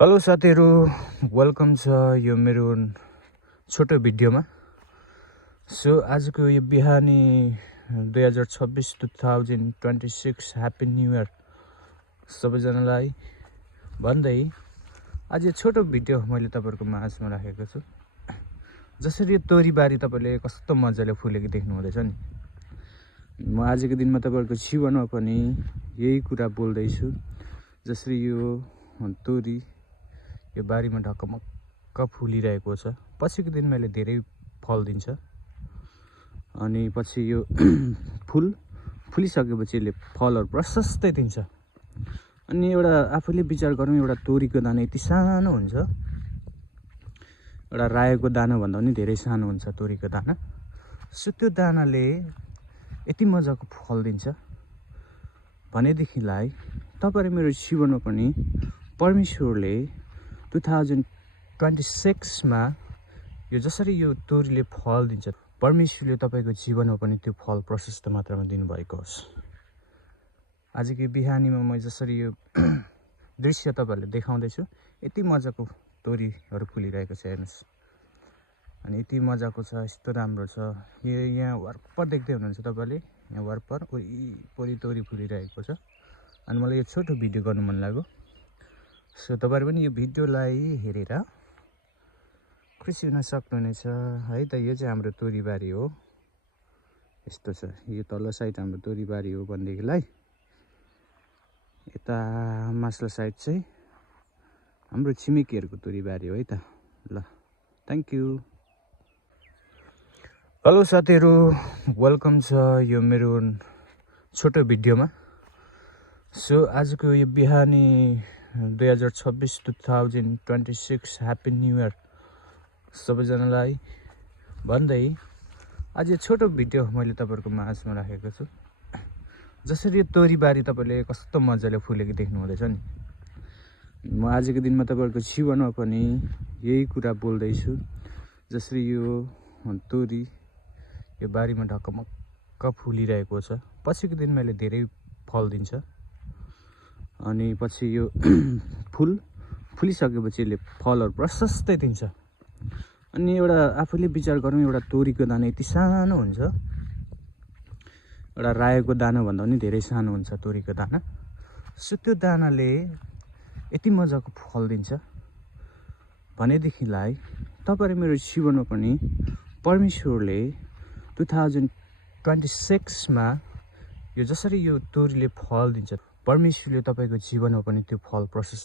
Hello साथीहरु, welcome छ यो मेरो छोटो भिडियोमा। सो आजको यो बिहानी 2026 ह्याप्पी न्यू इयर सबैजनालाई भन्दै आज यो छोटो भिडियो मैले तपाईहरुको माझमा राखेको छु। जसरी यो तोरीबारी तपाईले कस्तो मजाले फुलेको देख्नु हुँदैछ नि। म आजको दिनमा तपाईहरुको जीवनमा पनि यही कुरा बोल्दै छु। जसरी यो तोरी यो बारीमा ढकमक्क फुलिरहेको छ। पछिको दिनमा यसले धेरै फल दिन्छ अनि पछि यो फुलिसकेपछि यसले फलहरु प्रशस्तै दिन्छ। अनि एउटा आफैले विचार गरौँ, एउटा तोरीको दाना यति सानो हुन्छ, एउटा रायोको दाना भन्दा पनि धेरै सानो हुन्छ तोरीको दाना। सो त्यो दानाले यति मजाको फल दिन्छ भनेदेखिलाई तपाईहरु मेरो जीवनमा पनि परमेश्वरले 2026 मा यो जसरी यो तोरीले फल दिन्छ, परमेश्वरले तपाईको जीवनमा पनि त्यो फल प्रशस्त मात्रामा दिनुभएको होस्। आजको बिहानीमा म जसरी यो दृश्य तपाईहरुले देखाउँदै छु, यति मजाको तोरीहरु फुलिरहेको छ हेर्नुस्। अनि यति मजाको छ, यस्तो राम्रो छ। यो यहाँ वरपर देख्दै हुनुहुन्छ तपाईले, यहाँ वरपर वरिपरि तोरी फुलिरहेको छ। अनि मलाई यो छोटो भिडियो गर्नु मन लाग्यो। सो तपाईहरु पनि यो भिडियोलाई हेरेर खुसी हुन सक्नुहुनेछ है त। यो चाहिँ हाम्रो तोरीबारी हो, यस्तो छ। यो तल्लो साइड हाम्रो तोरीबारी हो भनेदेखिलाई यता मास्लो साइड चाहिँ हाम्रो छिमेकीहरुको तोरीबारी हो है त। ल, थ्यांक यू। हेलो साथीहरु, वेलकम छ यो मेरो छोटो भिडियोमा। सो आजको यो बिहानी 2026 ह्याप्पी न्यू इयर सबैजनालाई भन्दै आज यो छोटो भिडियो मैले तपाईहरुको माझमा राखेको छु। जसरी यो तोरीबारी तपाईले कस्तो मजाले फुलेको देख्नु हुँदैछ नि। म आजको दिनमा तपाईहरुको जीवनमा पनि यही कुरा बोल्दै छु। जसरी यो तोरी यो बारीमा ढकमक्क फुलिरहेको छ। पछिको दिनमा यसले धेरै फल दिन्छ अनि पछि यो फुलिसकेपछि यसले फलहरु प्रशस्तै दिन्छ। अनि एउटा आफैले विचार गरौँ, एउटा तोरीको दाना यति सानो हुन्छ, एउटा रायोको दाना भन्दा पनि धेरै सानो हुन्छ तोरीको दाना। सो त्यो दानाले यति मजाको फल दिन्छ भनेदेखिलाई तपाईहरु मेरो जीवनमा पनि परमेश्वरले 2026 मा यो जसरी यो तोरीले फल दिन्छ, परमेश्वरले तपाईको जीवनमा पनि त्यो फल प्रशस्त